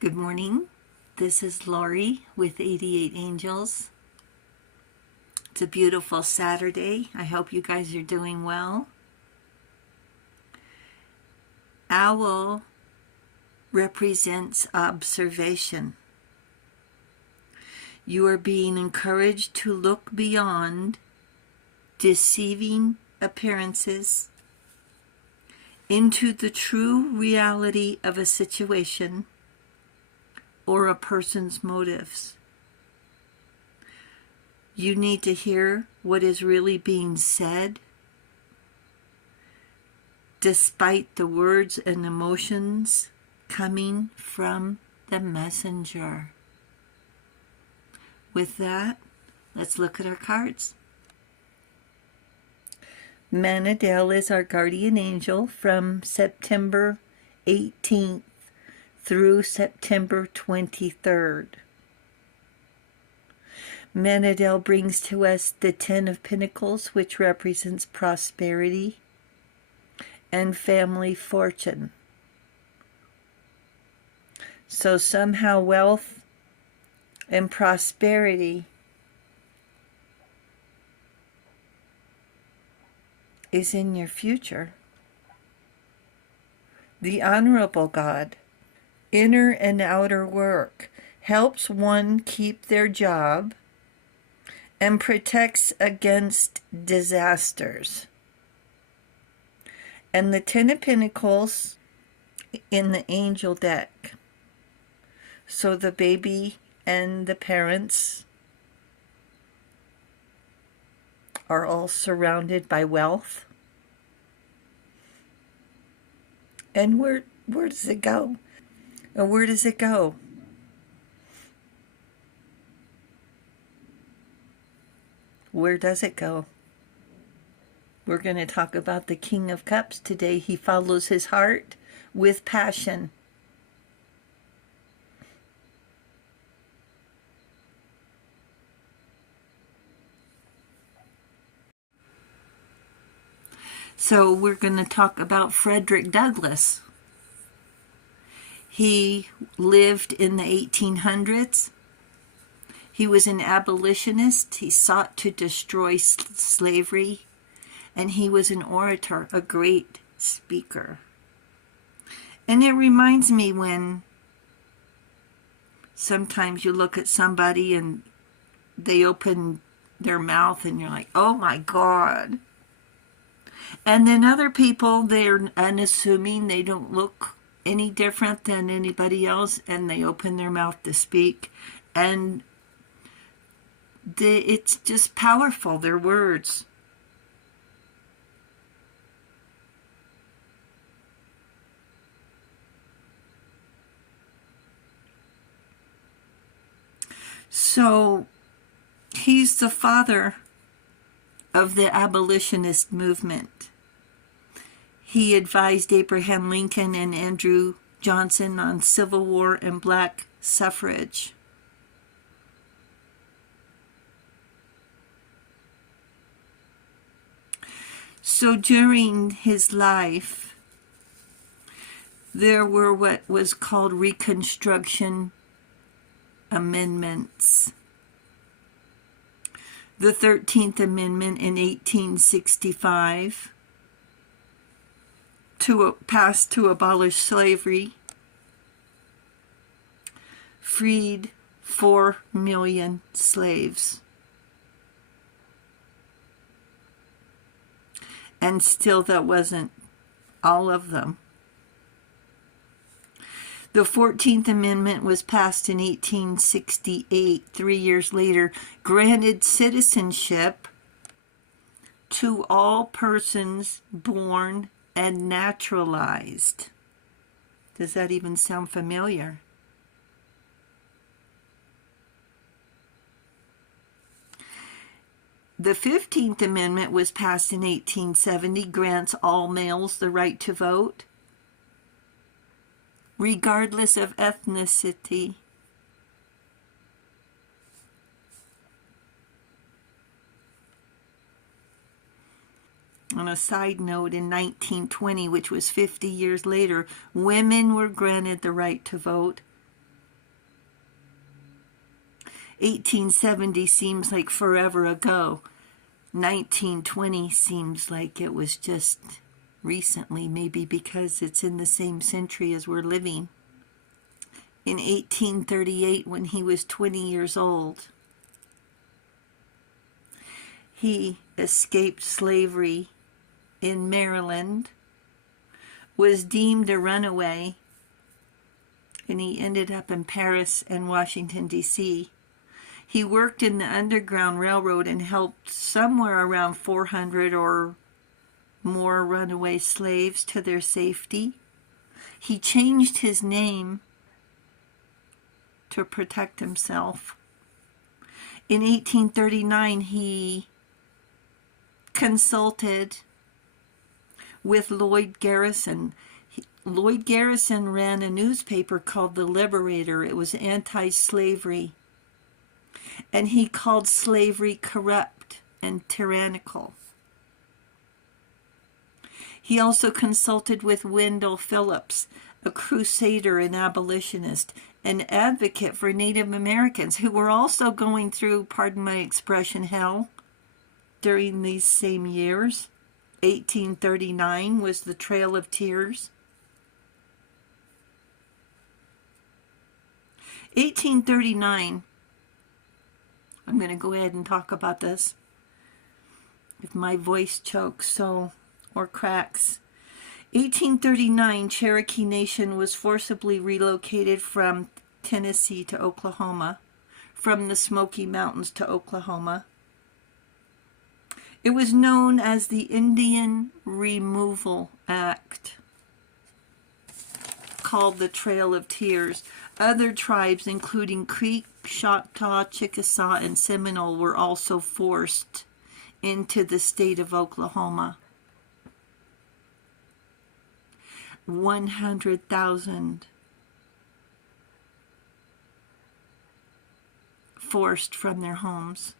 Good morning. This is Lori with 88 Angels. It's a beautiful Saturday. I hope you guys are doing well. Owl represents observation. You are being encouraged to look beyond deceiving appearances into the true reality of a situation or a person's motives. You need to hear what is really being said, despite the words and emotions coming from the messenger. With that, let's look at our cards. Manadel is our guardian angel from September 18th through September 23rd. Manadel brings to us the Ten of Pentacles, which represents prosperity and family fortune. So somehow wealth and prosperity is in your future. The Honorable God, inner and outer work, helps one keep their job and protects against disasters. And the Ten of Pentacles in the angel deck. So the baby and the parents are all surrounded by wealth. And where does it go? And where does it go? Where does it go? We're going to talk about the King of Cups today. He follows his heart with passion. So we're going to talk about Frederick Douglass. He lived in the 1800s. He was an abolitionist. He sought to destroy slavery. And he was an orator, a great speaker. And it reminds me when sometimes you look at somebody and they open their mouth and you're like, oh my God. And then other people, they're unassuming, they don't look any different than anybody else, and they open their mouth to speak, and it's just powerful, their words. So he's the father of the abolitionist movement. He advised Abraham Lincoln and Andrew Johnson on Civil War and black suffrage. So during his life, there were what was called Reconstruction amendments. The 13th Amendment in 1865 passed to abolish slavery, freed 4 million slaves. And still that wasn't all of them. The 14th Amendment was passed in 1868, 3 years later, granted citizenship to all persons born and naturalized. Does that even sound familiar? The 15th Amendment was passed in 1870, grants all males the right to vote, regardless of ethnicity. On a side note, in 1920, which was 50 years later, women were granted the right to vote 1870 seems like forever ago. 1920 seems like it was just recently, maybe because it's in the same century as we're living. In 1838, when he was 20 years old, he escaped slavery in Maryland, was deemed a runaway, and he ended up in Paris and Washington, D.C. He worked in the Underground Railroad and helped somewhere around 400 or more runaway slaves to their safety. He changed his name to protect himself. In 1839, he consulted with Lloyd Garrison. Lloyd Garrison ran a newspaper called The Liberator. It was anti-slavery. And he called slavery corrupt and tyrannical. He also consulted with Wendell Phillips, a crusader and abolitionist, an advocate for Native Americans who were also going through, pardon my expression, hell during these same years. 1839 was the Trail of Tears. 1839, I'm going to go ahead and talk about this if my voice chokes or cracks. 1839, Cherokee Nation was forcibly relocated from Tennessee to Oklahoma, from the Smoky Mountains to Oklahoma. It was known as the Indian Removal Act, called the Trail of Tears. Other tribes, including Creek, Choctaw, Chickasaw, and Seminole, were also forced into the state of Oklahoma. 100,000 forced from their homes.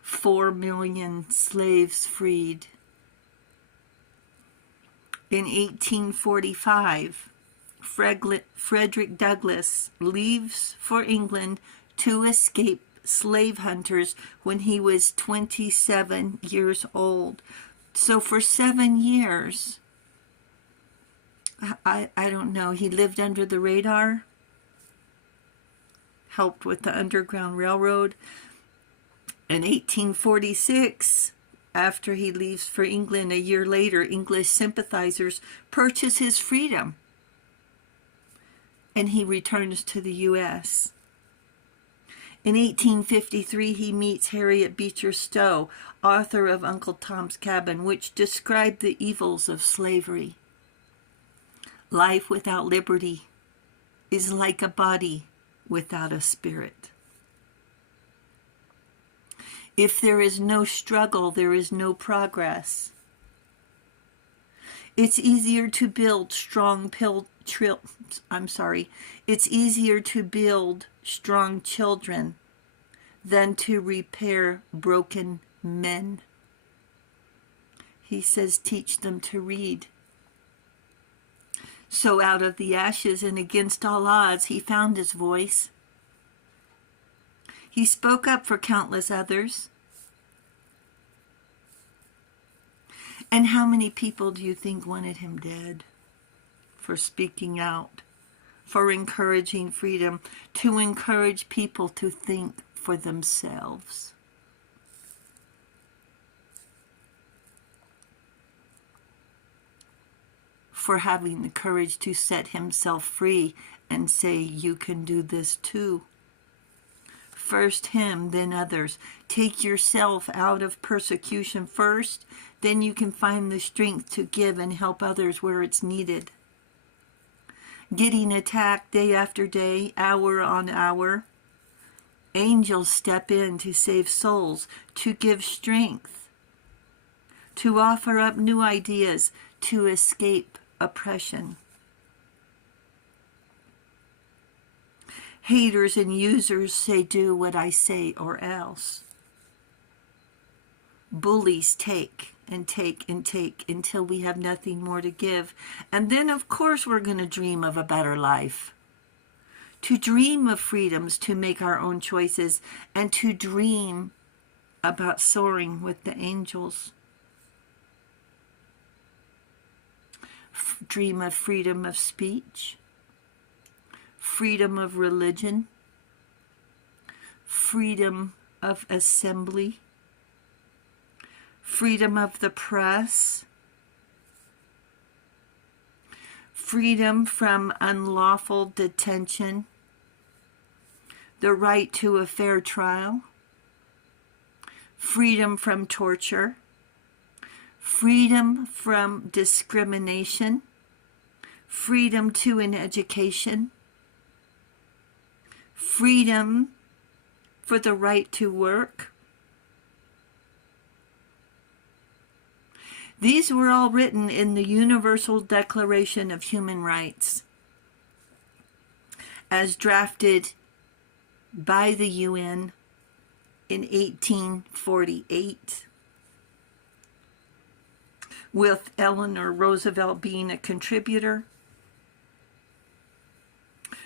4 million slaves freed. In 1845, Frederick Douglass leaves for England to escape slave hunters when he was 27 years old. So for 7 years, I don't know, he lived under the radar, helped with the Underground Railroad. In 1846, after he leaves for England a year later, English sympathizers purchase his freedom, and he returns to the U.S. In 1853, he meets Harriet Beecher Stowe, author of Uncle Tom's Cabin, which described the evils of slavery. Life without liberty is like a body without a spirit. If there is no struggle, there is no progress. It's easier to build It's easier to build strong children than to repair broken men. He says, teach them to read. So out of the ashes and against all odds, he found his voice. He spoke up for countless others. And how many people do you think wanted him dead for speaking out, for encouraging freedom, to encourage people to think for themselves? For having the courage to set himself free and say, you can do this too. First him, then others. Take yourself out of persecution first, then you can find the strength to give and help others where it's needed. Getting attacked day after day, hour on hour. Angels step in to save souls, to give strength, to offer up new ideas, to escape oppression. Haters and users say, do what I say or else. Bullies take and take and take until we have nothing more to give. And then, of course, we're going to dream of a better life. to dream of freedoms, to make our own choices, and to dream about soaring with the angels. Dream of freedom of speech, freedom of religion, freedom of assembly, freedom of the press, freedom from unlawful detention, the right to a fair trial, freedom from torture, freedom from discrimination, freedom to an education, freedom for the right to work. These were all written in the Universal Declaration of Human Rights, as drafted by the UN in 1848, with Eleanor Roosevelt being a contributor.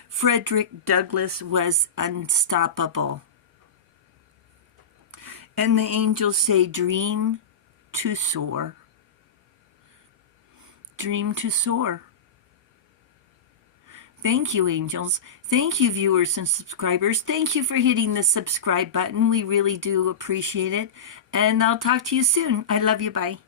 Frederick Douglass was unstoppable. And the angels say, dream to soar. Dream to soar. Thank you, angels. Thank you, viewers and subscribers. Thank you for hitting the subscribe button. We really do appreciate it. And I'll talk to you soon. I love you. Bye.